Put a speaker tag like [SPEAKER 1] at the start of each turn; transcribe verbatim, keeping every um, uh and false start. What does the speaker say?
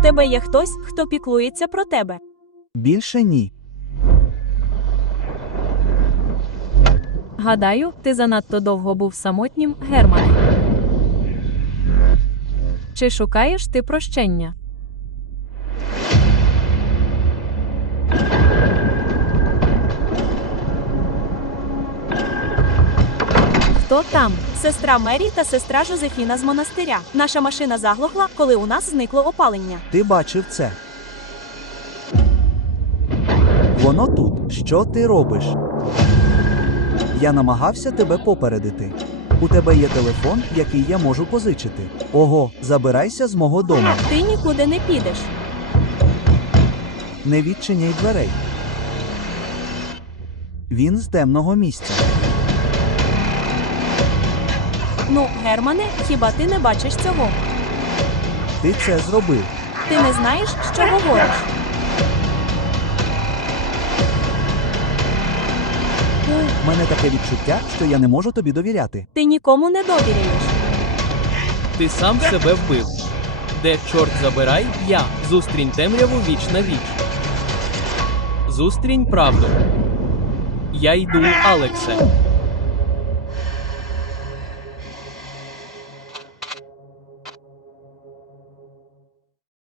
[SPEAKER 1] тебе є хтось, хто піклується про тебе?
[SPEAKER 2] Більше ні.
[SPEAKER 3] Гадаю, ти занадто довго був самотнім, Германе. Чи шукаєш ти прощення? Хто там?
[SPEAKER 1] Сестра Мері та сестра Жозефіна з монастиря. Наша машина заглохла, коли у нас зникло опалення.
[SPEAKER 2] Ти бачив це. Воно тут. Що ти робиш? Я намагався тебе попередити. У тебе є телефон, який я можу позичити. Ого, забирайся з мого дому.
[SPEAKER 1] Ти нікуди не підеш.
[SPEAKER 2] Не відчиняй дверей. Він з темного місця.
[SPEAKER 1] Ну, Германе, хіба ти не бачиш цього?
[SPEAKER 2] Ти це зробив.
[SPEAKER 1] Ти не знаєш, що говориш.
[SPEAKER 2] У мене таке відчуття, що я не можу тобі довіряти.
[SPEAKER 1] Ти нікому не довіряєш.
[SPEAKER 4] Ти сам себе вбив. Де чорт забирай, я. Зустрінь темряву віч на віч. Зустрінь правду. Я йду, Алексе.